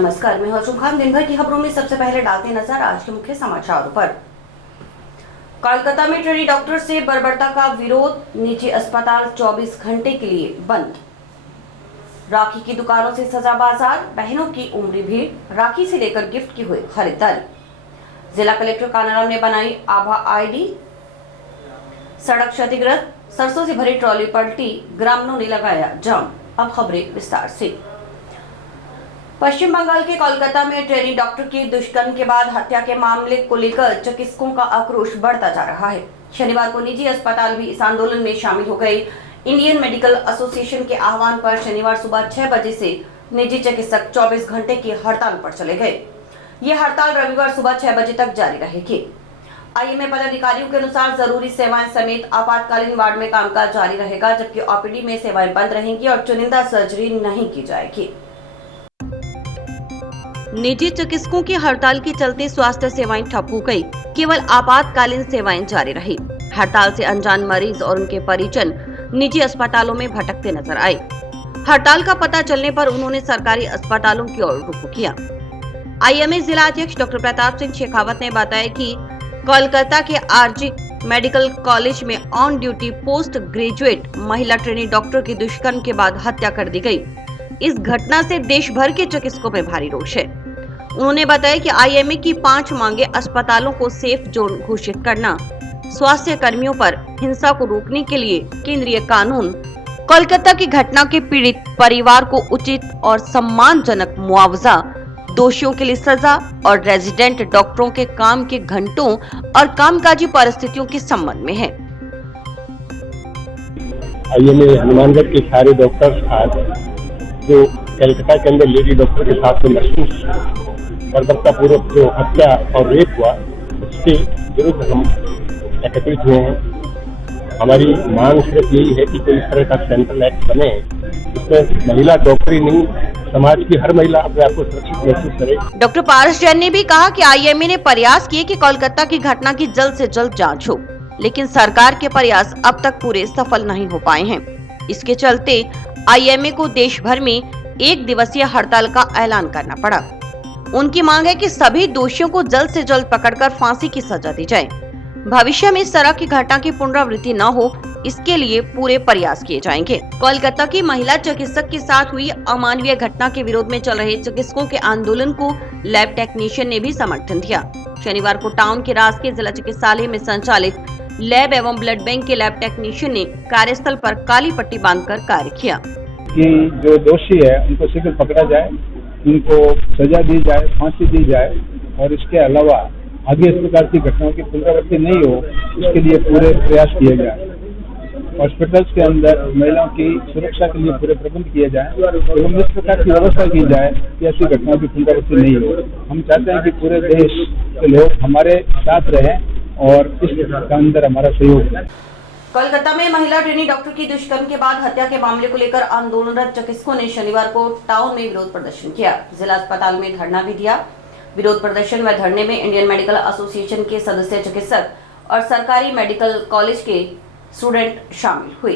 नमस्कार, मैं हूं खान। दिन भर की खबरों में सबसे पहले डालते नजर आज के मुख्य समाचारों पर। कोलकाता में ट्रेनी डॉक्टर से बर्बरता का विरोध, निजी अस्पताल 24 घंटे के लिए बंद। राखी की दुकानों से सजा बाजार, बहनों की उमड़ी भीड़, राखी से लेकर गिफ्ट की हुई खरीदारी। जिला कलेक्टर कानाराम ने बनाई आभा आईडी। सड़क क्षतिग्रस्त, सरसों से भरी ट्रॉली पलटी, ग्रामीणों ने लगाया जाम। अब खबरें विस्तार से। पश्चिम बंगाल के कोलकाता में ट्रेनी डॉक्टर की दुष्कर्म के बाद हत्या के मामले को लेकर चिकित्सकों का आक्रोश बढ़ता जा रहा है। शनिवार को निजी अस्पताल भी इस आंदोलन में शामिल हो गए। इंडियन मेडिकल एसोसिएशन के आह्वान पर शनिवार सुबह 6 बजे से निजी चिकित्सक 24 घंटे की हड़ताल पर चले गए। ये हड़ताल रविवार सुबह 6 बजे तक जारी रहेगी। आईएमए पदाधिकारियों के अनुसार जरूरी सेवाएं समेत आपातकालीन वार्ड में कामकाज जारी रहेगा, जबकि ओपीडी में सेवाएं बंद रहेंगी और चुनिंदा सर्जरी नहीं की जाएगी। निजी चिकित्सकों की हड़ताल के चलते स्वास्थ्य सेवाएं ठप हो गई, केवल आपातकालीन सेवाएं जारी रही। हड़ताल से अनजान मरीज और उनके परिजन निजी अस्पतालों में भटकते नजर आए। हड़ताल का पता चलने पर उन्होंने सरकारी अस्पतालों की ओर रुख किया। आईएमए जिला अध्यक्ष डॉक्टर प्रताप सिंह शेखावत ने बताया कि कोलकाता के आरजी मेडिकल कॉलेज में ऑन ड्यूटी पोस्ट ग्रेजुएट महिला ट्रेनी डॉक्टर की दुष्कर्म के बाद हत्या कर दी गई। इस घटना से देश भर के चिकित्सकों में भारी रोष है। उन्होंने बताया कि आईएमए की 5 मांगे अस्पतालों को सेफ जोन घोषित करना, स्वास्थ्य कर्मियों पर हिंसा को रोकने के लिए केंद्रीय कानून, कोलकाता की घटना के पीड़ित परिवार को उचित और सम्मानजनक मुआवजा, दोषियों के लिए सजा और रेजिडेंट डॉक्टरों के काम के घंटों और कामकाजी परिस्थितियों के संबंध में है। आईएमए हनुमानगढ़ के सारे डॉक्टर्स आज जो कलकत्ता के अंदर लेडी डॉक्टर के साथ में महसूस बर्बरता पूर्वक जो हत्या और रेप हुआ, उसके विरुद्ध हम एकत्रित हुए हैं। हमारी मांग सिर्फ यही है कि कोई इस तरह का सेंट्रल एक्ट बने, इसमें महिला डॉक्टर ही नहीं, समाज की हर महिला अपने आप को सुरक्षित महसूस करे। डॉक्टर पारस जैन ने भी कहा कि आईएमए ने प्रयास किए कि कोलकाता की घटना की जल्द से जल्द जांच हो, लेकिन सरकार के प्रयास अब तक पूरे सफल नहीं हो पाए हैं। इसके चलते आईएमए को देश भर में 1 दिवसीय हड़ताल का ऐलान करना पड़ा। उनकी मांग है कि सभी दोषियों को जल्द से जल्द पकड़कर फांसी की सजा दी जाए। भविष्य में इस तरह की घटना की पुनरावृत्ति न हो, इसके लिए पूरे प्रयास किए जाएंगे। कोलकाता की महिला चिकित्सक के साथ हुई अमानवीय घटना के विरोध में चल रहे चिकित्सकों के आंदोलन को लैब टेक्नीशियन ने भी समर्थन दिया। शनिवार को टाउन के राजकीय जिला चिकित्सालय में संचालित लैब एवं ब्लड बैंक के लैब टेक्नीशियन ने कार्यस्थल पर काली पट्टी बांधकर कार्य किया कि जो दोषी है उनको शीघ्र पकड़ा जाए, उनको सजा दी जाए, फांसी दी जाए और इसके अलावा आगे इस प्रकार की घटनाओं की पुनरावृत्ति नहीं हो, इसके लिए पूरे प्रयास किए जाए। हॉस्पिटल्स के अंदर महिलाओं की सुरक्षा के लिए पूरे प्रबंध किए जाए एवं इस प्रकार की व्यवस्था की जाए कि ऐसी घटनाओं की पुनरावृत्ति नहीं हो। हम चाहते हैं कि पूरे देश के लोग हमारे साथ रहें और इस के अंदर हमारा सहयोग है। कोलकाता में महिला ट्रेनी डॉक्टर की दुष्कर्म के बाद हत्या के मामले को लेकर आंदोलनरत चिकित्सकों ने शनिवार को टाउन में विरोध प्रदर्शन किया। जिला अस्पताल में धरना भी दिया। विरोध प्रदर्शन व धरने में इंडियन मेडिकल एसोसिएशन के सदस्य चिकित्सक और सरकारी मेडिकल कॉलेज के स्टूडेंट शामिल हुए।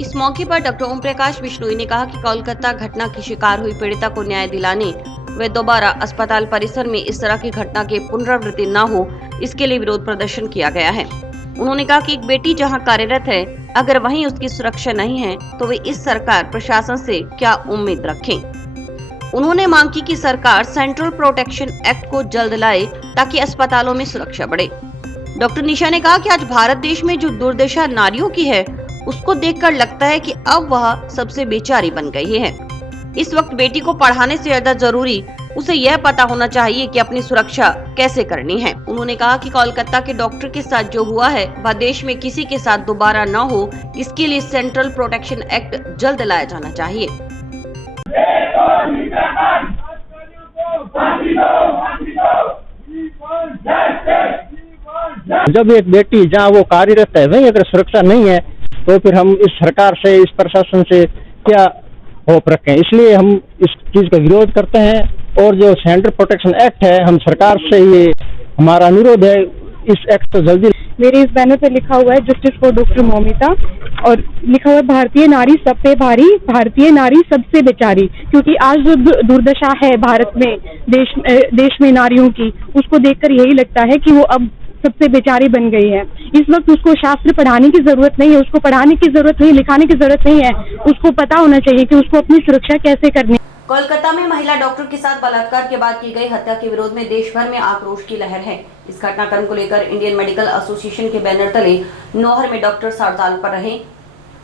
इस मौके पर डॉक्टर ओम प्रकाश बिश्नोई ने कहा कि कोलकाता घटना की शिकार हुई पीड़िता को न्याय दिलाने व दोबारा अस्पताल परिसर में इस तरह की घटना के पुनरावृत्ति न हो, इसके लिए विरोध प्रदर्शन किया गया है। उन्होंने कहा कि एक बेटी जहां कार्यरत है, अगर वहीं उसकी सुरक्षा नहीं है तो वे इस सरकार प्रशासन से क्या उम्मीद रखें। उन्होंने मांग की कि सरकार सेंट्रल प्रोटेक्शन एक्ट को जल्द लाए ताकि अस्पतालों में सुरक्षा बढ़े। डॉक्टर निशा ने कहा कि आज भारत देश में जो दुर्दशा नारियों की है, उसको देखकर लगता है कि अब वह सबसे बेचारी बन गई है। इस वक्त बेटी को पढ़ाने से ज्यादा जरूरी उसे यह पता होना चाहिए कि अपनी सुरक्षा कैसे करनी है। उन्होंने कहा कि कोलकाता के डॉक्टर के साथ जो हुआ है वह देश में किसी के साथ दोबारा न हो, इसके लिए सेंट्रल प्रोटेक्शन एक्ट जल्द लाया जाना चाहिए। जब एक बेटी जहाँ वो कार्यरत है वही अगर सुरक्षा नहीं है तो फिर हम इस सरकार से, इस प्रशासन से क्या होप रखें। इसलिए हम इस चीज का विरोध करते हैं और जो सेंट्रल प्रोटेक्शन एक्ट है, हम सरकार से ये हमारा अनुरोध है, इस एक्ट को जल्दी मेरे इस बैनर पे लिखा हुआ है जस्टिस फॉर डॉक्टर मौमिता, और लिखा हुआ है भारतीय नारी सब पे भारी, भारतीय नारी सबसे बेचारी। क्योंकि आज जो दुर्दशा है भारत में, देश में नारियों की, उसको देखकर यही लगता है कि वो अब सबसे बेचारी बन गई है। इस वक्त उसको शास्त्र पढ़ाने की जरूरत नहीं है, उसको पढ़ाने की जरूरत नहीं, लिखाने की जरूरत नहीं है। उसको पता होना चाहिए कि उसको अपनी सुरक्षा कैसे करनी। कोलकाता में महिला डॉक्टर के साथ बलात्कार के बाद की गई हत्या के विरोध में देश भर में आक्रोश की लहर है। इस घटनाक्रम को लेकर इंडियन मेडिकल एसोसिएशन के बैनर तले नौहर में डॉक्टर हड़ताल पर रहे।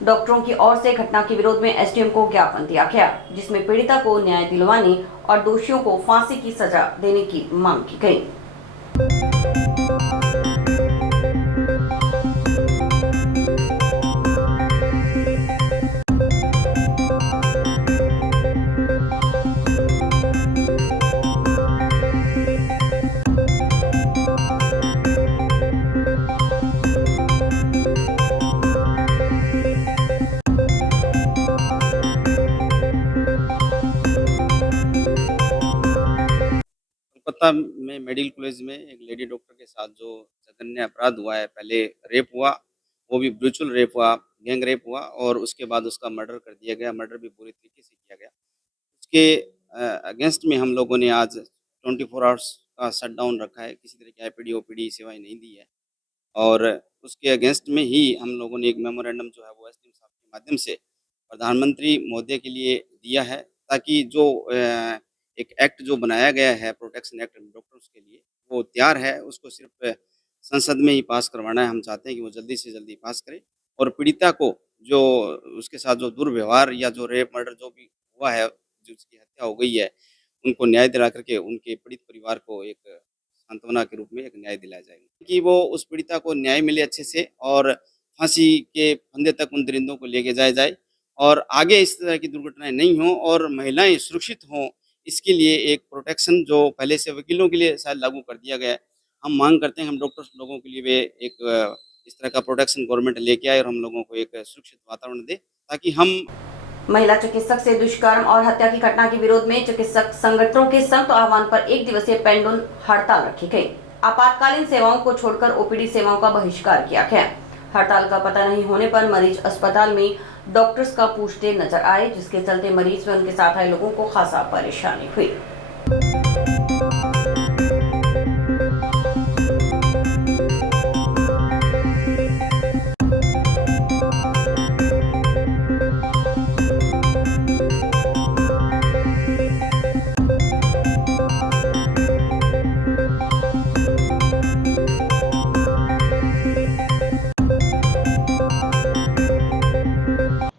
डॉक्टरों की ओर से घटना के विरोध में एसडीएम को ज्ञापन दिया गया, जिसमें पीड़िता को न्याय दिलवाने और दोषियों को फांसी की सजा देने की मांग की गई। कोलकाता में मेडिकल कॉलेज में एक लेडी डॉक्टर के साथ जो जघन्य अपराध हुआ है, पहले रेप हुआ, वो भी ब्रूचुअल रेप हुआ, गैंग रेप हुआ, और उसके बाद उसका मर्डर कर दिया गया। मर्डर भी पूरी तरीके से किया गया। उसके अगेंस्ट में हम लोगों ने आज 24 आवर्स का शटडाउन रखा है। किसी तरह की आईपीडी ओपीडी सेवाएं नहीं दी है, और उसके अगेंस्ट में ही हम लोगों ने एक मेमोरेंडम जो है वो एसडीएम साहब के माध्यम से प्रधानमंत्री महोदय के लिए दिया है, ताकि जो एक एक्ट जो बनाया गया है, प्रोटेक्शन एक्ट डॉक्टर्स के लिए, वो तैयार है। उसको सिर्फ संसद में ही पास करवाना है। हम चाहते हैं कि वो जल्दी से जल्दी पास करे, और पीड़िता को जो उसके साथ जो दुर्व्यवहार या जो रेप मर्डर जो भी हुआ है, जो उसकी हत्या हो गई है, उनको न्याय दिला करके उनके पीड़ित परिवार को एक सांत्वना के रूप में एक न्याय दिलाया जाएगा, कि वो उस पीड़िता को न्याय मिले अच्छे से, और फांसी के फंदे तक उन दरिंदों को लेके जाया जाए, और आगे इस तरह की दुर्घटनाएं नहीं हों और महिलाएं सुरक्षित हों। इसके लिए एक प्रोटेक्शन जो पहले से वकीलों के लिए शायद लागू कर दिया गया है, हम मांग करते हैं हम डॉक्टर्स लोगों के लिए वे एक इस तरह का प्रोटेक्शन गवर्नमेंट लेके आए और हम लोगों को एक सुरक्षित वातावरण दे, ताकि हम महिला चिकित्सक से दुष्कर्म और हत्या की घटना के विरोध में चिकित्सक संगठनों के संयुक्त आह्वान पर 1 दिवसीय पेंडुल हड़ताल रखी गई। आपातकालीन सेवाओं को छोड़कर ओपीडी सेवाओं का बहिष्कार किया गया। हड़ताल का पता नहीं होने पर मरीज अस्पताल में डॉक्टर्स का पूछते नजर आए, जिसके चलते मरीज व उनके साथ आए लोगों को खासा परेशानी हुई।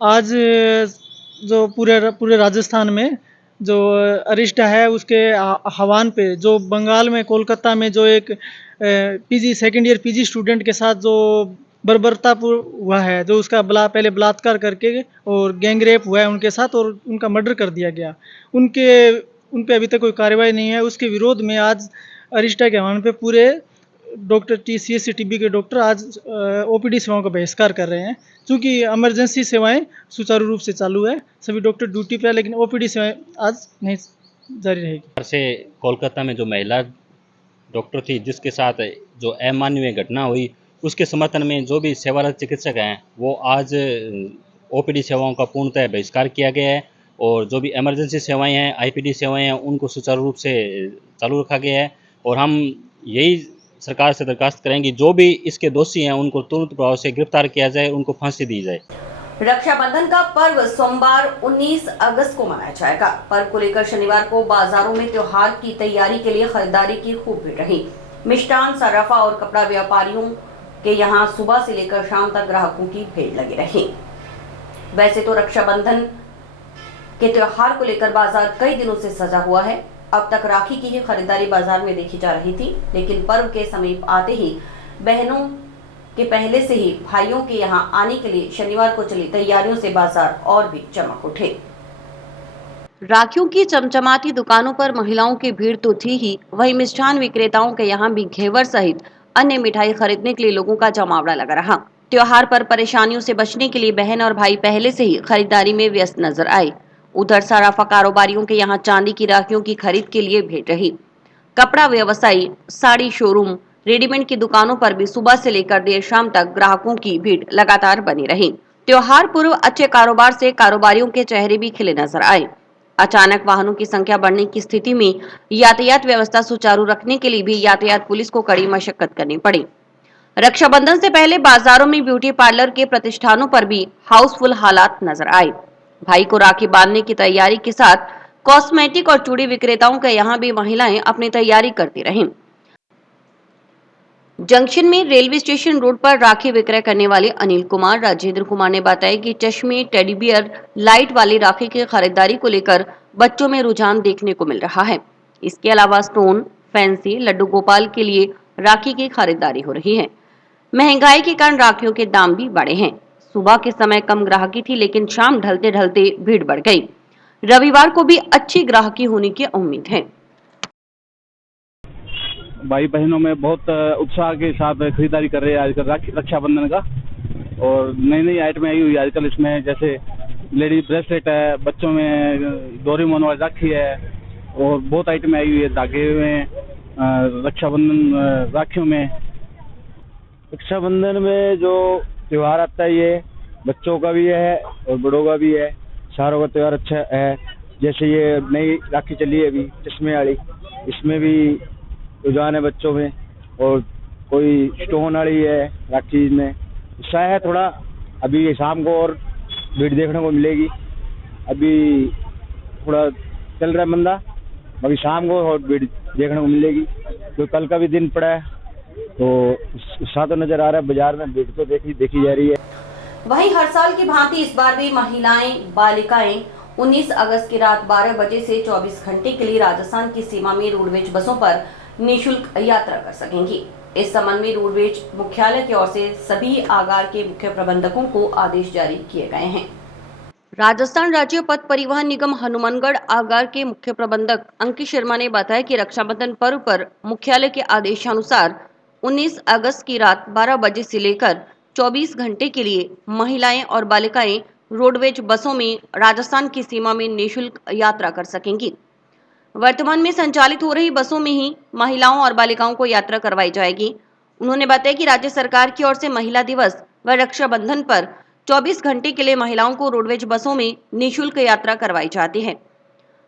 आज जो पूरे राजस्थान में जो अरिष्ट है, उसके आह्वान पे जो बंगाल में कोलकाता में जो एक PG second year PG student के साथ जो बर्बरतापूर्ण हुआ है, जो उसका पहले बलात्कार करके और गैंग रेप हुआ है उनके साथ, और उनका मर्डर कर दिया गया, उन पे अभी तक कोई कार्रवाई नहीं है। उसके विरोध में आज अरिष्टा के आह्वान पे पूरे डॉक्टर सीएससी टीबी के डॉक्टर आज ओपीडी सेवाओं का बहिष्कार कर रहे हैं। क्योंकि इमरजेंसी सेवाएं सुचारू रूप से चालू है, सभी डॉक्टर ड्यूटी पे है, लेकिन ओपीडी सेवाएं आज नहीं जारी रहेगी। से कोलकाता में जो महिला डॉक्टर थी जिसके साथ जो अमानवीय घटना हुई, उसके समर्थन में जो भी सेवारत चिकित्सक हैं वो आज ओपीडी सेवाओं का पूर्णतः बहिष्कार किया गया है, और जो भी इमरजेंसी सेवाएं हैं, आईपीडी सेवाएं हैं, उनको सुचारू रूप से चालू रखा गया है। और हम यही सरकार से दरखास्त करेंगे जो भी इसके दोषी हैं उनको तुरंत प्रभाव से गिरफ्तार किया जाए, उनको फांसी दी जाए। रक्षाबंधन का पर्व सोमवार 19 अगस्त को मनाया जाएगा। पर्व को लेकर शनिवार को बाजारों में त्योहार की तैयारी के लिए खरीदारी की खूब भीड़ रही। मिष्ठान, सराफा और कपड़ा व्यापारियों के यहाँ सुबह से लेकर शाम तक ग्राहकों की भीड़ लगी रही। वैसे तो रक्षाबंधन के त्योहार को लेकर बाजार कई दिनों से सजा हुआ है। अब तक राखी की ही खरीदारी बाजार में देखी जा रही थी, लेकिन पर्व के समीप आते ही बहनों के पहले से ही भाइयों के यहाँ आने के लिए शनिवार को चली तैयारियों से बाजार और भी चमक उठे। राखियों की चमचमाती दुकानों पर महिलाओं की भीड़ तो थी ही, वहीं मिष्ठान विक्रेताओं के यहाँ भी घेवर सहित अन्य मिठाई खरीदने के लिए लोगों का जमावड़ा लगा रहा। त्योहार पर परेशानियों से बचने के लिए बहन और भाई पहले से ही खरीदारी में व्यस्त नजर आए। उधर सराफा कारोबारियों के यहाँ चांदी की राखियों की खरीद के लिए भीड़ रही। कपड़ा व्यवसायी, साड़ी शोरूम, रेडीमेड की दुकानों पर भी सुबह से लेकर देर शाम तक ग्राहकों की भीड़ लगातार बनी रही। त्योहार पूर्व अच्छे कारोबार से कारोबारियों के चेहरे भी खिले नजर आए। अचानक वाहनों की संख्या बढ़ने की स्थिति में यातायात व्यवस्था सुचारू रखने के लिए भी यातायात पुलिस को कड़ी मशक्कत करनी पड़ी। रक्षाबंधन से पहले बाजारों में ब्यूटी पार्लर के प्रतिष्ठानों पर भी हाउसफुल हालात नजर आए। भाई को राखी बांधने की तैयारी के साथ कॉस्मेटिक और चूड़ी विक्रेताओं के यहाँ भी महिलाएं अपनी तैयारी करती रहीं। जंक्शन में रेलवे स्टेशन रोड पर राखी विक्रय करने वाले अनिल कुमार राजेंद्र कुमार ने बताया कि चश्मे, टेडी बियर, लाइट वाली राखी की खरीदारी को लेकर बच्चों में रुझान देखने को मिल रहा है। इसके अलावा स्टोन, फैंसी, लड्डू गोपाल के लिए राखी की खरीदारी हो रही है। महंगाई के कारण राखियों के दाम भी बढ़े हैं। सुबह के समय कम ग्राहकी थी, लेकिन शाम ढलते ढलते भीड़ बढ़ गई। रविवार को भी अच्छी ग्राहकी होने की उम्मीद है। भाई बहनों में बहुत उत्साह के साथ खरीदारी कर रहे हैं आजकल रक्षाबंधन का। और नई नई आइटमें आई हुई आजकल इसमें, जैसे लेडीज ब्रेसलेट है, बच्चों में डोरेमोन वाली राखी है, और बहुत आइटमें आई हुई है धागे में, रक्षाबंधन राखियों में। रक्षाबंधन में जो त्यौहार आता है ये बच्चों का भी है और बड़ों का भी है, सारों का त्यौहार अच्छा है। जैसे ये नई राखी चली है अभी चश्मे वाली, इसमें भी रुझान है बच्चों में, और कोई स्टोन वाली है राखी में। शायद थोड़ा अभी शाम को और भीड़ देखने को मिलेगी। अभी थोड़ा चल रहा है मंदा, अभी शाम को और भीड़ देखने को मिलेगी। तो कल का भी दिन पड़ा है तो उत्साह तो नजर आ रहा है, बाजार में भीड़ तो देखी जा रही है। वहीं हर साल की भांति इस बार भी महिलाएं, बालिकाएं 19 अगस्त की रात 12 बजे से 24 घंटे के लिए राजस्थान की सीमा में रोडवेज बसों पर निःशुल्क यात्रा कर सकेंगी। इस संबंध में रोडवेज मुख्यालय की ओर से सभी आगार के मुख्य प्रबंधकों को आदेश जारी किए गए हैं। राजस्थान राज्य पथ परिवहन निगम हनुमानगढ़ आगार के मुख्य प्रबंधक अंकित शर्मा ने बताया कि रक्षाबंधन पर्व पर मुख्यालय के आदेशानुसार 19 अगस्त की रात 12 बजे से लेकर 24 घंटे के लिए महिलाएं और बालिकाएं रोडवेज बसों में राजस्थान की सीमा में निःशुल्क यात्रा कर सकेंगी। वर्तमान में संचालित हो रही बसों में ही महिलाओं और बालिकाओं को यात्रा करवाई जाएगी। उन्होंने बताया कि राज्य सरकार की ओर से महिला दिवस व रक्षाबंधन पर 24 घंटे के लिए महिलाओं को रोडवेज बसों में निःशुल्क यात्रा करवाई जाती है।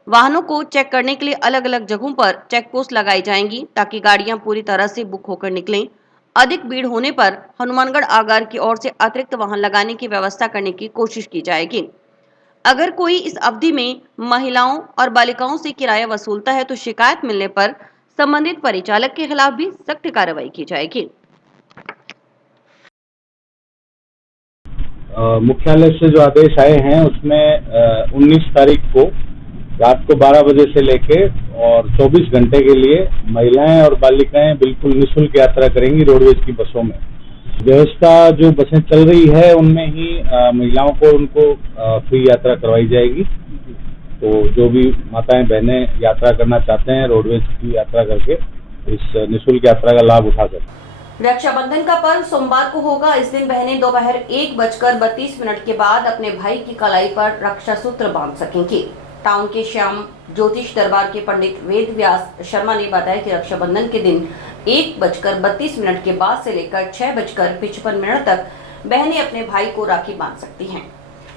वाहनों को चेक करने के लिए अलग अलग जगहों पर चेक पोस्ट लगाई जाएंगी ताकि गाड़ियां पूरी तरह से बुक होकर निकलें। अधिक भीड़ होने पर हनुमानगढ़ आगार की ओर से अतिरिक्त वाहन लगाने की व्यवस्था करने की कोशिश की जाएगी। अगर कोई इस अवधि में महिलाओं और बालिकाओं से किराया वसूलता है तो शिकायत मिलने पर संबंधित परिचालक के खिलाफ भी सख्त कार्रवाई की जाएगी। मुख्यालय से जो आदेश आए हैं उसमें 19 तारीख को रात को 12 बजे से लेके और 24 घंटे के लिए महिलाएं और बालिकाएं बिल्कुल निःशुल्क यात्रा करेंगी रोडवेज की बसों में। व्यवस्था जो बसें चल रही है उनमें ही महिलाओं को उनको फ्री यात्रा करवाई जाएगी। तो जो भी माताएं बहनें यात्रा करना चाहते हैं रोडवेज की यात्रा करके इस निःशुल्क यात्रा का लाभ उठा सकते। रक्षाबंधन का पर्व सोमवार को होगा। इस दिन बहनें दोपहर 1:32 के बाद अपने भाई की कलाई पर रक्षा सूत्र बांध सकेंगी। टाउन के श्याम ज्योतिष दरबार के पंडित वेद व्यास शर्मा ने बताया कि रक्षाबंधन के दिन 1:32 के बाद से लेकर 6:55 तक बहनें अपने भाई को राखी बांध सकती हैं।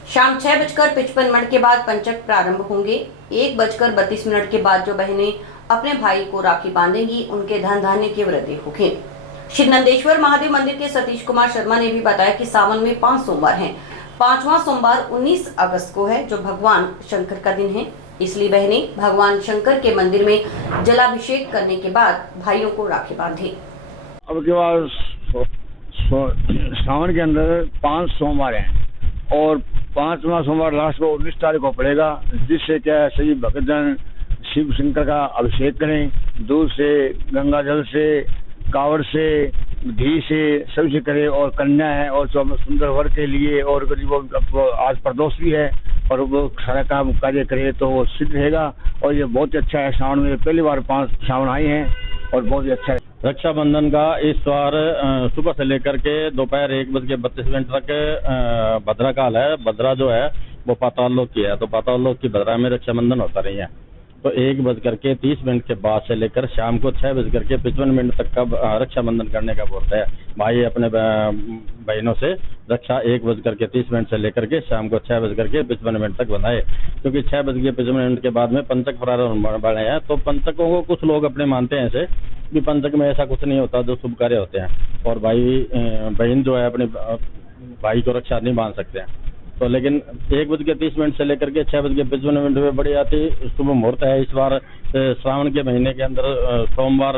शाम 6:55 के बाद पंचक प्रारंभ होंगे। 1:32 के बाद जो बहनें अपने भाई को राखी बांधेंगी उनके धन धान्य की वृद्धि होगी। श्री नंदेश्वर महादेव मंदिर के सतीश कुमार शर्मा ने भी बताया कि सावन में 5 सोमवार हैं। 5वां सोमवार 19 अगस्त को है जो भगवान शंकर का दिन है। इसलिए बहनें भगवान शंकर के मंदिर में जलाभिषेक करने के बाद भाइयों को राखी बांधे। अब के बाद सावन के अंदर 5 सोमवार हैं और 5वां सोमवार लास्ट को 19 तारीख को पड़ेगा, जिससे क्या है सभी भक्तजन शिव शंकर का अभिषेक करें। दूध से, गंगा जल से, कावड़ से, घी से, सभी से करे। और कन्या है और सुंदर वर के लिए और वो आज प्रदोष भी है और वो सारा काम कार्य करे तो वो सिद्ध रहेगा। और ये बहुत ही अच्छा है। श्रावण में पहली बार 5 श्रावण आई हैं और बहुत ही अच्छा है। रक्षाबंधन का इस बार सुबह से लेकर के दोपहर 1:32 तक भद्रा काल है। भद्रा जो है वो पाताल लोक की है, तो पाताल लोक की भद्रा में रक्षाबंधन होता रही है। तो 1:30 के बाद से लेकर शाम को 6:55 तक का रक्षाबंधन करने का बोलता है। भाई अपने बहनों से रक्षा 1:30 से लेकर के शाम को 6:55 तक बंधाए, क्योंकि 6:55 के बाद में पंचक प्रारंभ बढ़े हैं। तो पंचकों को कुछ लोग अपने मानते हैं ऐसे कि पंचक में ऐसा कुछ नहीं होता, जो शुभ कार्य होते हैं, और भाई बहन जो है अपने भाई को रक्षा नहीं बांध सकते हैं। तो लेकिन 1:30 से लेकर के 6:55 में बड़ी आती शुभ मुहूर्त है। इस बार श्रावण के महीने के अंदर सोमवार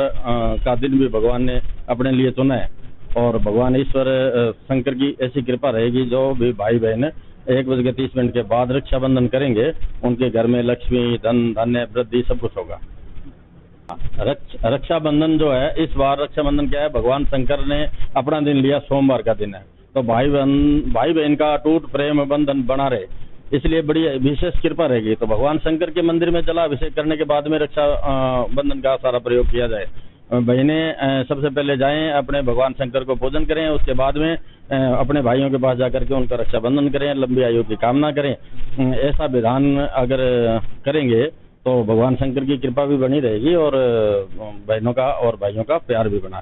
का दिन भी भगवान ने अपने लिए चुना है, और भगवान ईश्वर शंकर की ऐसी कृपा रहेगी, जो भी भाई बहन 1:30 के बाद रक्षाबंधन करेंगे उनके घर में लक्ष्मी, धन, धान्य, वृद्धि सब कुछ होगा। रक्षाबंधन जो है, इस बार रक्षाबंधन क्या है, भगवान शंकर ने अपना दिन लिया, सोमवार का दिन है। तो भाई बहन का अटूट प्रेम बंधन बना रहे, इसलिए बड़ी विशेष कृपा रहेगी। तो भगवान शंकर के मंदिर में जलाभिषेक करने के बाद में रक्षा बंधन का सारा प्रयोग किया जाए। बहनें सबसे पहले जाएं, अपने भगवान शंकर को पूजन करें, उसके बाद में अपने भाइयों के पास जाकर के उनका रक्षाबंधन करें, लंबी आयु की कामना करें। ऐसा विधान अगर करेंगे तो भगवान शंकर की कृपा भी बनी रहेगी, और बहनों का और भाइयों का प्यार भी बना।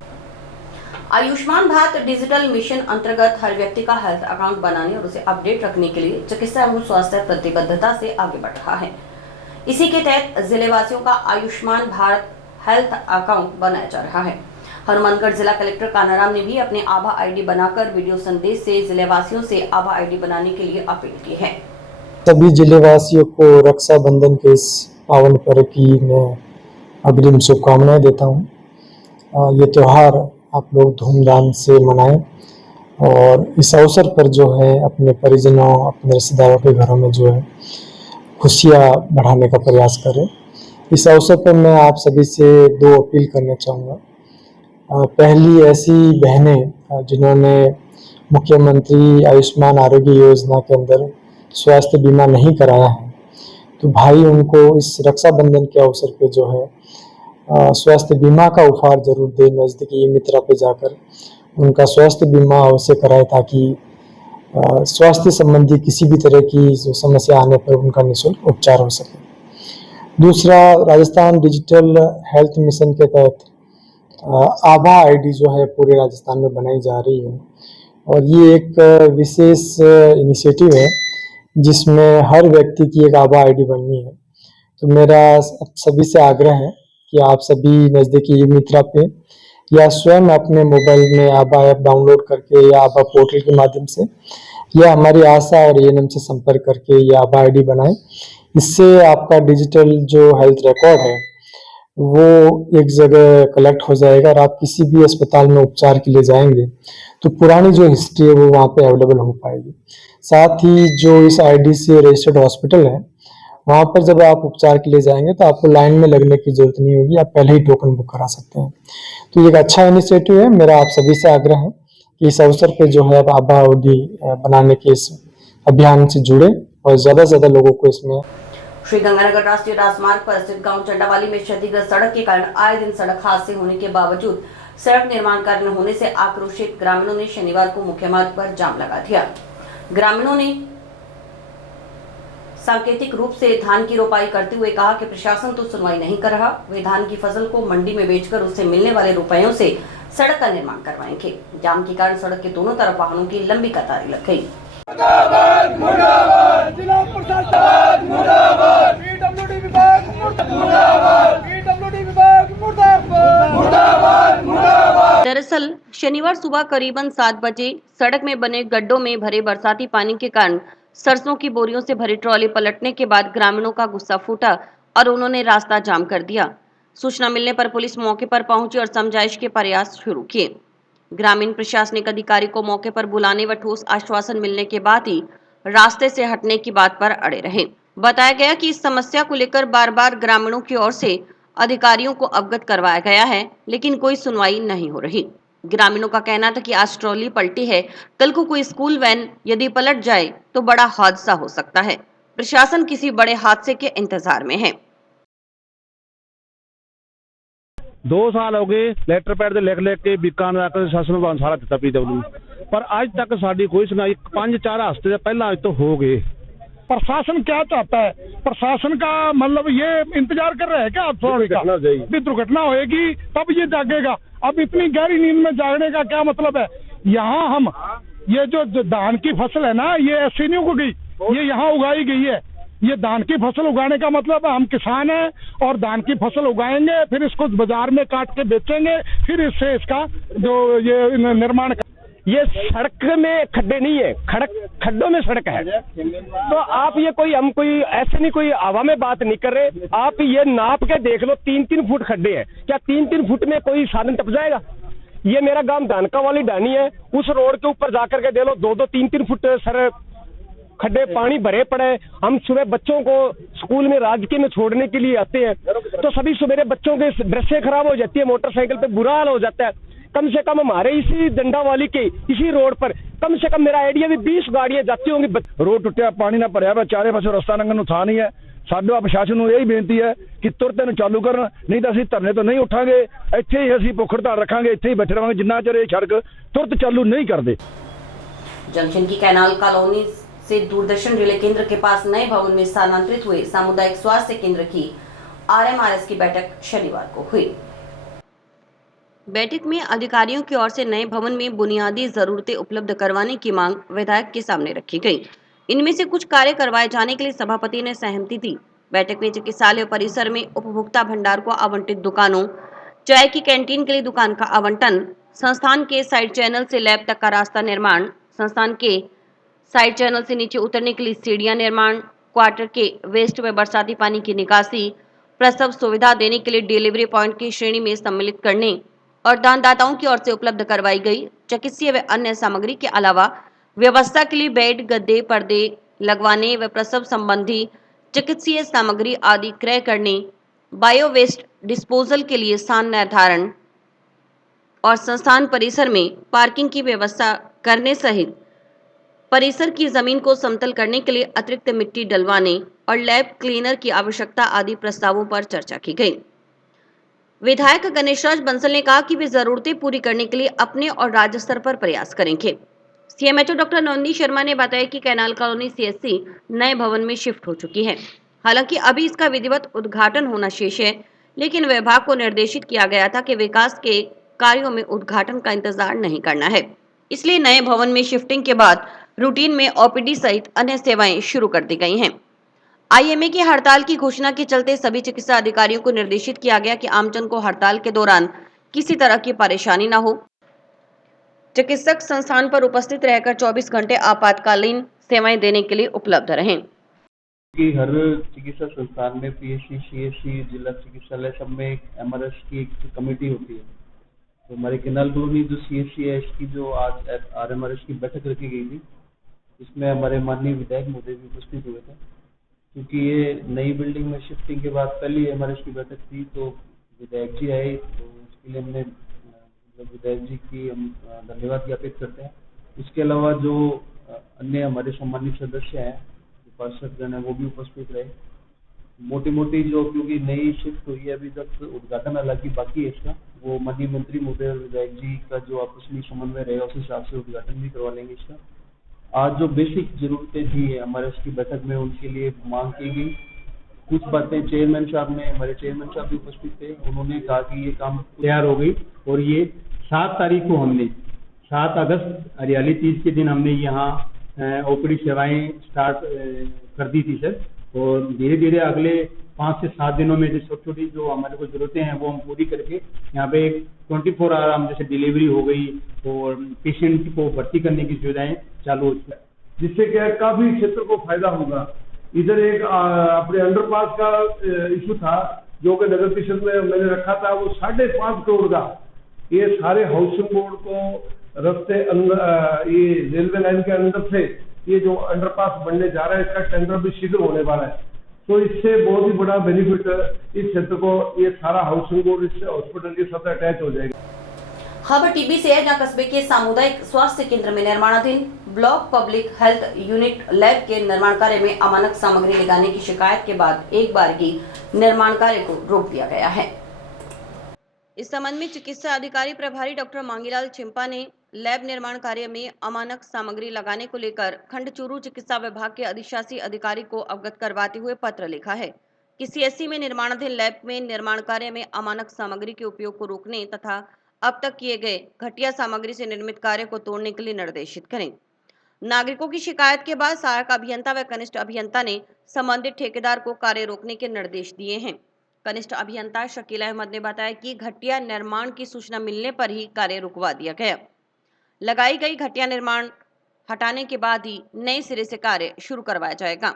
आयुष्मान भारत डिजिटल मिशन अंतर्गत हर व्यक्ति का हेल्थ अकाउंट बनाने और उसे अपडेट रखने के लिए चिकित्सा एवं स्वास्थ्य प्रतिबद्धता से आगे बढ़ रहा है। इसी के तहत जिलेवासियों का आयुष्मान भारत हेल्थ अकाउंट बनाया जा रहा है। हनुमानगढ़ जिला कलेक्टर कानाराम ने भी अपने आभा आईडी बनाकर वीडियो संदेश से जिलेवासियों से आभा आईडी बनाने के लिए अपील की है। सभी जिलेवासियों को रक्षाबंधन के इस पावन पर्व की मैं अग्रिम शुभकामनाएं देता हूं। ये त्यौहार आप लोग धूमधाम से मनाएं, और इस अवसर पर जो है अपने परिजनों, अपने रिश्तेदारों के घरों में जो है खुशियां बढ़ाने का प्रयास करें। इस अवसर पर मैं आप सभी से 2 अपील करना चाहूँगा। पहली, ऐसी बहनें जिन्होंने मुख्यमंत्री आयुष्मान आरोग्य योजना के अंदर स्वास्थ्य बीमा नहीं कराया है, तो भाई उनको इस रक्षाबंधन के अवसर पे जो है स्वास्थ्य बीमा का उपहार जरूर दें। नज़दीकी मित्रा पे जाकर उनका स्वास्थ्य बीमा अवश्य कराएं, ताकि स्वास्थ्य संबंधी किसी भी तरह की जो समस्या आने पर उनका निःशुल्क उपचार हो सके। दूसरा, राजस्थान डिजिटल हेल्थ मिशन के तहत आभा आईडी जो है पूरे राजस्थान में बनाई जा रही है, और ये एक विशेष इनिशिएटिव है जिसमें हर व्यक्ति की एक आभा आईडी बननी है। तो मेरा सभी से आग्रह है कि आप सभी नज़दीकी मित्रा पे या स्वयं अपने मोबाइल में आभा ऐप डाउनलोड करके या आभा पोर्टल के माध्यम से या हमारी आशा और एएनएम से संपर्क करके ये आभा आईडी बनाएं। इससे आपका डिजिटल जो हेल्थ रिकॉर्ड है वो एक जगह कलेक्ट हो जाएगा, और आप किसी भी अस्पताल में उपचार के लिए जाएंगे तो पुरानी जो हिस्ट्री है वो वहाँ पे अवेलेबल हो पाएगी। साथ ही जो इस आईडी से रजिस्टर्ड हॉस्पिटल है, वहाँ पर जब आप उपचार के लिए जाएंगे तो आपको लाइन में लगने की जरूरत नहीं होगी, आप पहले ही टोकन बुक करा सकते हैं। तो ये एक अच्छा इनिशिएटिव है। मेरा आप सभी से आग्रह है कि इस अवसर पे जो है आभा आईडी बनाने के इस अभियान से जुड़े और ज्यादा से ज्यादा लोगों को इसमें। श्री गंगानगर राष्ट्रीय राजमार्ग पर स्थित गांव चंडावाली में क्षतिग्रस्त सड़क के कारण आए दिन सड़क हादसे होने के बावजूद सड़क निर्माण कार्य न होने से आक्रोशित ग्रामीणों ने शनिवार को मुख्य मार्ग पर जाम लगा दिया। ग्रामीणों ने सांकेतिक रूप से धान की रोपाई करते हुए कहा कि प्रशासन तो सुनवाई नहीं कर रहा, वे धान की फसल को मंडी में बेचकर उससे मिलने वाले रुपयों से सड़क का निर्माण करवाएंगे। जाम के कारण सड़क के दोनों तरफ वाहनों की लंबी कतारें लग गई। मुर्दाबाद मुर्दाबाद जिला प्रशासन मुर्दाबाद, पीडब्ल्यूडी विभाग मुर्दाबाद, पीडब्ल्यूडी विभाग मुर्दाबाद मुर्दाबाद मुर्दाबाद। दरअसल शनिवार सुबह करीबन 7 बजे सड़क में बने गड्ढों में भरे बरसाती पानी के कारण सरसों की बोरियों से भरी ट्रॉली पलटने के बाद ग्रामीणों का गुस्सा फूटा और उन्होंने रास्ता जाम कर दिया। सूचना मिलने पर पुलिस मौके पर पहुंची और समझाइश के प्रयास शुरू किए। ग्रामीण प्रशासनिक अधिकारी को मौके पर बुलाने व ठोस आश्वासन मिलने के बाद ही रास्ते से हटने की बात पर अड़े रहे। बताया गया कि इस समस्या को लेकर बार-बार ग्रामीणों की ओर से अधिकारियों को अवगत करवाया गया है, लेकिन कोई सुनवाई नहीं हो रही। ग्रामीणों का कहना था कि आज ट्रॉली पलटी है, कल को कोई स्कूल वैन यदि पलट जाए तो बड़ा हादसा हो सकता है। प्रशासन किसी बड़े हादसे के इंतजार में है। 2 साल हो गए लेटर पैड से लिख के बीकानेर आकर शासन विभाग सारा दिता पीडब्ल्यू, पर अज तक साड़ी कोई सुनाई 5-4 हफ्ते से पहला अज तो हो गए। प्रशासन क्या चाहता है? प्रशासन का मतलब ये इंतजार कर रहे हैं क्या थोड़ी का भी दुर्घटना होएगी तब ये जागेगा? अब इतनी गहरी नींद में जागने का क्या मतलब है? यहाँ हम ये जो धान की फसल है ना, ये ऐसी नहीं उग गई, ये यहाँ उगाई गई है। ये धान की फसल उगाने का मतलब है हम किसान हैं और धान की फसल उगाएंगे, फिर इसको बाजार में काट के बेचेंगे, फिर इससे इसका जो ये निर्माण। ये सड़क में खड्डे नहीं है, खड्डों में सड़क है। तो आप ये हम कोई ऐसे नहीं, कोई हवा में बात नहीं कर रहे। आप ये नाप के देख लो, 3-3 फुट खड्डे हैं। क्या 3-3 फुट में कोई साधन टप जाएगा? ये मेरा गांव धानका वाली डानी है, उस रोड के ऊपर जाकर के दे लो 2-2, 3-3 फुट सर खड्डे पानी भरे पड़े। हम सुबह बच्चों को स्कूल में राजकीय में छोड़ने के लिए आते हैं तो सभी सवेरे बच्चों के ड्रेसें खराब हो जाती है, मोटरसाइकिल पे बुरा हाल हो जाता है। कम से कम हमारे इसी डंडावाली के इसी रोड पर कम से कम मेरा आइडिया भी 20 गाड़ियां जाती होंगी। रोड टुटिया, पानी ना भरिया, चारे पासों रास्ता लंघन ਨੂੰ ਥਾਂ नहीं है। साडा प्रशासन ਨੂੰ यही बेनती है कि तुरंत ਇਹਨੂੰ चालू करन, नहीं तो ਅਸੀਂ ਧਰਨੇ तो नहीं उठांगे। ਇੱਥੇ ही ਅਸੀਂ ਭੁੱਖ ਹੜਤਾਲ ਰੱਖਾਂਗੇ, ਇੱਥੇ ਹੀ बैठे रहांगे जिन्ना चਿਰ ਇਹ सड़क तुरंत चालू नहीं करते। जंक्शन की कैनाल कॉलोनी से दूरदर्शन रिले केंद्र के पास नए भवन में स्थानांतरित हुए सामुदायिक स्वास्थ्य केंद्र की RMRS की बैठक शनिवार को हुई। बैठक में अधिकारियों की ओर से नए भवन में बुनियादी जरूरतें उपलब्ध करवाने की मांग विधायक के सामने रखी गई। इनमें से कुछ कार्य करवाए जाने के लिए सभापति ने सहमति दी। बैठक में चिकित्सालय परिसर में उपभोक्ता भंडार को आवंटित दुकानों, चाय की कैंटीन के लिए दुकान का आवंटन, संस्थान के साइड चैनल से लैब तक का रास्ता निर्माण, संस्थान के साइड चैनल से नीचे उतरने के लिए सीढ़ियां निर्माण, क्वार्टर के वेस्ट व बरसाती पानी की निकासी, प्रसव सुविधा देने के लिए डिलीवरी पॉइंट की श्रेणी में सम्मिलित करने और दानदाताओं की ओर से उपलब्ध करवाई गई चिकित्सीय व अन्य सामग्री के अलावा व्यवस्था के लिए बेड, गद्दे, पर्दे लगवाने व प्रसव संबंधी चिकित्सीय सामग्री आदि क्रय करने, बायो वेस्ट डिस्पोजल के लिए स्थान निर्धारण और संस्थान परिसर में पार्किंग की व्यवस्था करने सहित परिसर की जमीन को समतल करने के लिए अतिरिक्त मिट्टी डलवाने और लैब क्लीनर की आवश्यकता आदि प्रस्तावों पर चर्चा की गई। विधायक गणेशराज बंसल ने कहा कि वे जरूरतें पूरी करने के लिए अपने और राज्य स्तर पर प्रयास करेंगे। CMHO डॉक्टर नवनीत शर्मा ने बताया कि कैनाल कॉलोनी CSC नए भवन में शिफ्ट हो चुकी है। हालांकि अभी इसका विधिवत उद्घाटन होना शेष है, लेकिन विभाग को निर्देशित किया गया था कि विकास के कार्यों में उद्घाटन का इंतजार नहीं करना है, इसलिए नए भवन में शिफ्टिंग के बाद रूटीन में OPD सहित अन्य सेवाएं शुरू कर दी गई हैं। IMA की हड़ताल की घोषणा के चलते सभी चिकित्सा अधिकारियों को निर्देशित किया गया कि आमजन को हड़ताल के दौरान किसी तरह की परेशानी न हो। चिकित्सक संस्थान पर उपस्थित रहकर 24 घंटे आपातकालीन सेवाएं देने के लिए उपलब्ध रहें। कि हर चिकित्सा संस्थान में PSC, CSC, जिला चिकित्सालय सब में MRS की एक कमेटी होती है। तो हमारी कैनाल कॉलोनी जो CSC है, इसकी जो आज RMRS की बैठक रखी गई थी, इसमें हमारे माननीय विधायक महोदय भी उपस्थित हुए थे। क्योंकि ये नई बिल्डिंग में शिफ्टिंग के बाद कल ही MRS की बैठक थी, तो विधायक जी आए, तो उसके लिए हमने विधायक जी की हम धन्यवाद ज्ञापित करते हैं। इसके अलावा जो अन्य हमारे सम्मानित सदस्य हैं, पार्षदगण है, वो भी उपस्थित रहे। मोटी मोटी जो क्योंकि नई शिफ्ट हुई है, अभी तक उद्घाटन हालांकि बाकी है इसका, वो माननीय मंत्री महोदय और विधायक जी का जो आपस में समन्वय रहेगा उस हिसाब से उद्घाटन भी करवा लेंगे इसका। आज जो बेसिक जरूरतें थी हमारे इसकी बैठक में, उनके लिए मांग की गई। कुछ बातें चेयरमैन साहब ने, हमारे चेयरमैन साहब भी उपस्थित थे, उन्होंने कहा कि ये काम तैयार हो गई और ये 7 तारीख को हमने 7 अगस्त हरियाली तीज के दिन हमने यहाँ OPD सेवाएं स्टार्ट कर दी थी सर। और धीरे धीरे अगले 5 से 7 दिनों में जो छोटी छोटी जो हमारे को जरूरतें हैं वो हम पूरी करके यहाँ पे 24 आवर हम जैसे डिलीवरी हो गई और पेशेंट को भर्ती करने की सुविधाएं चालू हो चुकी है, जिससे क्या काफी क्षेत्र को फायदा होगा। इधर एक अपने अंडरपास का इशू था जो कि नगर परिषद में मैंने रखा था, वो 5.5 करोड़ का। ये सारे हाउसिंग बोर्ड को रास्ते ये रेलवे लाइन के अंदर से ये जो अंडरपास बनने जा रहा है, इसका टेंडर भी शीघ्र होने वाला है। तो इससे बहुत ही बड़ा बेनिफिट इस क्षेत्र को, ये सारा हाउसिंग बोर्ड इस हॉस्पिटल के साथ अटैच हो जाएगा। खबर टीबी से है, जहां कस्बे के सामुदायिक स्वास्थ्य केंद्र में निर्माणाधीन block public health unit lab के निर्माण कार्य में अमानक सामग्री लगाने की शिकायत के बाद एक बार की निर्माण कार्य को रोक दिया गया है। इस संबंध में चिकित्सा अधिकारी प्रभारी डॉक्टर मांगीलाल चिंपा ने लैब निर्माण कार्य में अमानक सामग्री लगाने को लेकर खंडचूरू चिकित्सा विभाग के अधिशासी अधिकारी को अवगत करवाते हुए पत्र लिखा है कि सीएससी में निर्माणाधीन लैब में निर्माण कार्य में अमानक सामग्री के उपयोग को रोकने तथा अब तक किए गए घटिया सामग्री से निर्मित कार्य को तोड़ने के लिए निर्देशित करें। नागरिकों की शिकायत के बाद सहायक अभियंता व कनिष्ठ अभियंता ने संबंधित ठेकेदार को कार्य रोकने के निर्देश दिए हैं। कनिष्ठ अभियंता शकील अहमद ने बताया कि घटिया निर्माण की सूचना मिलने पर ही कार्य रुकवा दिया गया। लगाई गई घटिया निर्माण हटाने के बाद ही नए सिरे से कार्य शुरू करवाया जाएगा।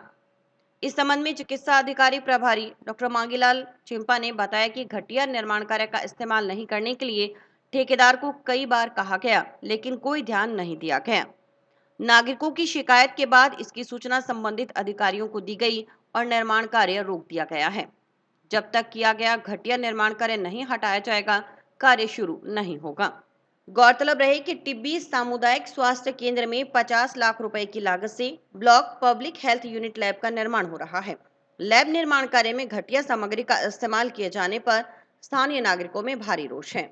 इस संबंध में चिकित्सा अधिकारी प्रभारी डॉक्टर मांगीलाल चिंपा ने बताया कि घटिया निर्माण कार्य का इस्तेमाल नहीं करने के लिए ठेकेदार को कई बार कहा गया, लेकिन कोई ध्यान नहीं दिया गया। नागरिकों की शिकायत के बाद इसकी सूचना संबंधित अधिकारियों को दी गई और निर्माण कार्य रोक दिया गया है। जब तक किया गया घटिया निर्माण कार्य नहीं हटाया जाएगा, कार्य शुरू नहीं होगा। गौरतलब रहे कि टिब्बी सामुदायिक स्वास्थ्य केंद्र में 50 लाख रुपए की लागत से block public health unit lab का निर्माण हो रहा है। लैब निर्माण कार्य में घटिया सामग्री का इस्तेमाल किए जाने पर स्थानीय नागरिकों में भारी रोष है।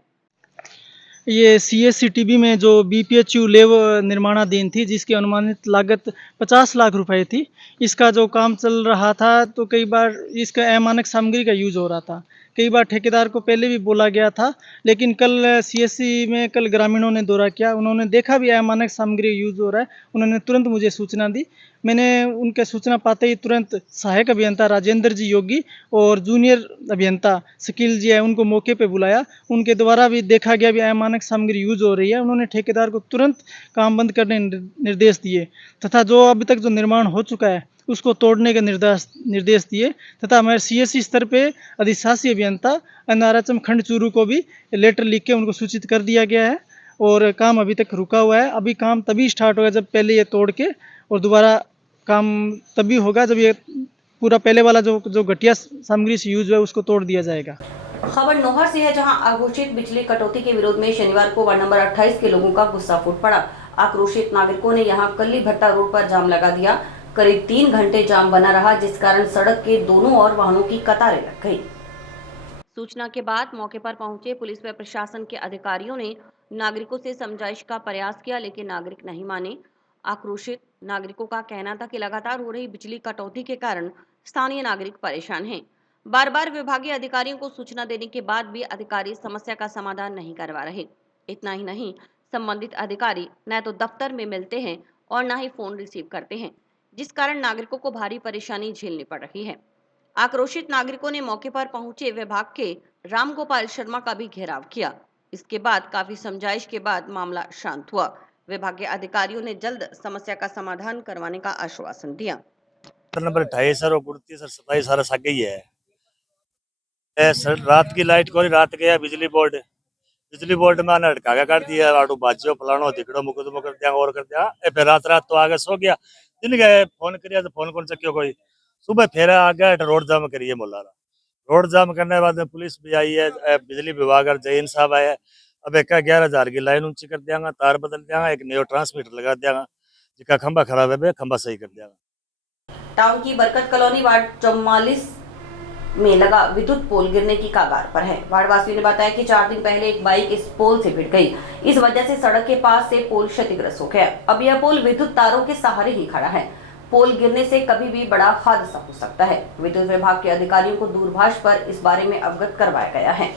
ये सीएससी टीबी में जो बीपीएचयू लैब निर्माणाधीन थी, जिसकी अनुमानित लागत 50 लाख रुपए थी, इसका जो काम चल रहा था तो कई बार इसका अमानक सामग्री का यूज हो रहा था। कई बार ठेकेदार को पहले भी बोला गया था, लेकिन कल सीएससी में ग्रामीणों ने दौरा किया, उन्होंने देखा भी अमानक सामग्री यूज हो रहा है। उन्होंने तुरंत मुझे सूचना दी। मैंने उनके सूचना पाते ही तुरंत सहायक अभियंता राजेंद्र जी योगी और जूनियर अभियंता शकील जी है, उनको मौके पे बुलाया। उनके द्वारा भी देखा गया भी अमानक सामग्री यूज हो रही है। उन्होंने ठेकेदार को तुरंत काम बंद करने निर्देश दिए तथा जो अभी तक जो निर्माण हो चुका है उसको तोड़ने के निर्देश दिए तथा हमारे सीएससी स्तर पे अधिशासी अभियंता एनआरएचएम खंडचूरू को भी लेटर लिख के उनको सूचित कर दिया गया है और काम अभी तक रुका हुआ है। अभी काम तभी स्टार्ट होगा जब पहले ये तोड़ के, और दोबारा काम तभी होगा जब ये पूरा पहले वाला जो घटिया सामग्री से यूज हुआ है उसको तोड़ दिया जाएगा। खबर नौहर से है, जहां अघोषित बिजली कटौती के विरोध में शनिवार को वार्ड नंबर 28 के लोगों का गुस्सा फूट पड़ा। आक्रोशित नागरिकों ने यहां कल्ली भट्टा रोड पर जाम लगा दिया। करीब 3 घंटे जाम बना रहा, जिस कारण सड़क के दोनों ओर वाहनों की कतारें लग गई। सूचना के बाद मौके पर पहुंचे पुलिस व प्रशासन के अधिकारियों ने नागरिकों से समझाइश का प्रयास किया, लेकिन नागरिक नहीं माने। आक्रोशित नागरिकों का कहना था कि लगातार हो रही बिजली कटौती के कारण स्थानीय नागरिक परेशान हैं। बार बार विभागीय अधिकारियों को सूचना देने के बाद भी अधिकारी समस्या का समाधान नहीं करवा रहे। इतना ही नहीं, संबंधित अधिकारी न तो दफ्तर में मिलते हैं और न ही फोन रिसीव करते हैं, जिस कारण नागरिकों को भारी परेशानी झेलनी पड़ रही है। आक्रोशित नागरिकों ने मौके पर पहुंचे विभाग के रामगोपाल शर्मा का भी घेराव किया। इसके बाद काफी समझाइश के बाद मामला शांत हुआ। विभागीय अधिकारियों ने जल्द समस्या का समाधान करवाने का आश्वासन दिया। नंबर 28 और 29 और 27 सारा सागे ही है। सर रात की लाइट को रात गया बिजली बोर्ड में आना अटका कर दिया, आटू बाजियो फलानो दिखड़ो मुकदमो कर दिया और कर दिया। फिर रात तो आगे सो गया। दिन गए फोन करिया तो फोन कौन चक्यो कोई। सुबह फिर आ गया रोड जाम करिए मोलारा। रोड जाम करने के बाद में पुलिस भी आई है, बिजली विभाग और जैन साहब आए। अब 11,000 की लाइन ऊंची कर दिया, तार बदल दिया, एक नया ट्रांसमीटर लगा दिया, जिसका खंबा खराब है खंबा सही कर दिया। टाउन की बरकत कॉलोनी वार्ड 44 में लगा विद्युत पोल गिरने की कगार पर है। वार्ड वासियों ने बताया कि 4 दिन पहले एक बाइक इस पोल से भिड़ गई। इस वजह से सड़क के पास से पोल क्षतिग्रस्त हो गया। अब यह पोल विद्युत तारों के सहारे ही खड़ा है। पोल गिरने से कभी भी बड़ा हादसा हो सकता है। विद्युत विभाग के अधिकारियों को दूरभाष पर इस बारे में अवगत करवाया गया है।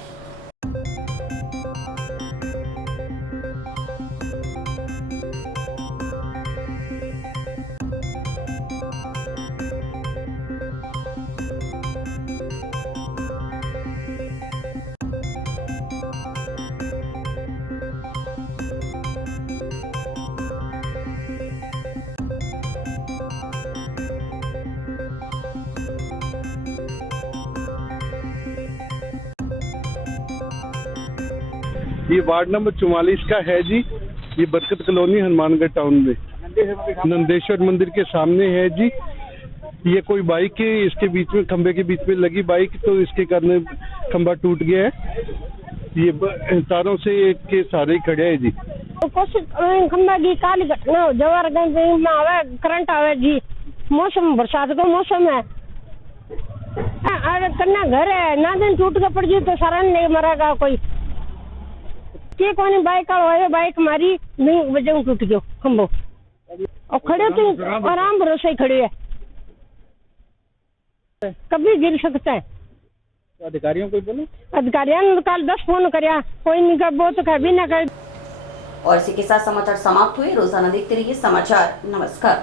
ये वार्ड नंबर 44 का है जी। ये बरकत कॉलोनी हनुमानगढ़ टाउन में नंदेश्वर मंदिर के सामने है जी। ये कोई बाइक है, इसके बीच में खंबे के बीच में लगी बाइक, तो इसके कारण खंबा टूट गया है। ये तारों से के सारे खड़े है जी। कुछ खंबा की काली घटना हो जवार में आवे करंट आवे जी। मौसम बरसात का मौसम है, कन्ना घर है ना, दिन टूट के पड़ जाए तो सारा नहीं मरेगा कोई। के कोनी बाइक आए बाइक मारी नहीं वजह टूट गयो खंबो और खड़े तो आराम भरोसे ही खड़े है कभी गिर सकता है। तो अधिकारियों को बोलो अधिकारियों ने कल 10 फोन करया कोई नहीं कर वो तो कभी ना कर। और इसी के साथ समाचार समाप्त हुए। रोजाना देखते रहिए समाचार। नमस्कार।